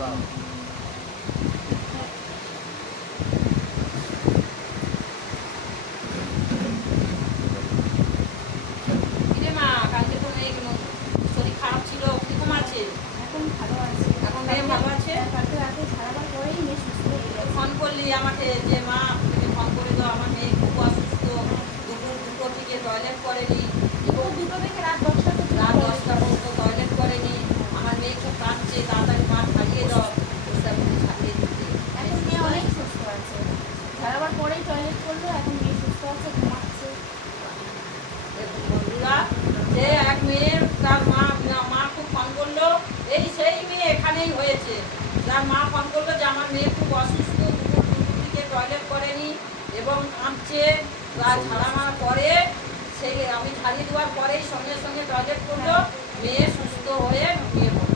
Phone করলি আমাকে যে মা তুমি ফোন করে দাও, আমার মেয়ে খুব অসুস্থ, দুপুর 2টো থেকে টয়লেট করেনি, দুটো থেকে রাত 10টা পর্যন্ত টয়লেট করেনি, আমার মেয়ে খুব কাঁদছে, তাড়াতাড়ি মা খাইয়ে দাও, ওইসব ছাড়িয়ে দিচ্ছে। এখন মেয়ে অনেক সুস্থ আছে, ঝাড়াবার পরেই টয়লেট করলো, এখন মেয়ে সুস্থ আছে, ঘুমাচ্ছে। বন্ধুরা, যে এক মেয়ের তার মা খুব ফোন করলো, এই সেই মেয়ে এখানেই হয়েছে, যার মা ফোন করলো যে আমার মেয়ে খুব অসুস্থ, দুপুর থেকে টয়লেট করেনি এবং কাঁদছে, ঝাড়া মারা পরে সেই আমি ঝাড়িয়ে দেওয়ার পরেই সঙ্গে সঙ্গে টয়লেট করলো, মেয়ে সুস্থ হয়ে ঘুমিয়ে পড়লো।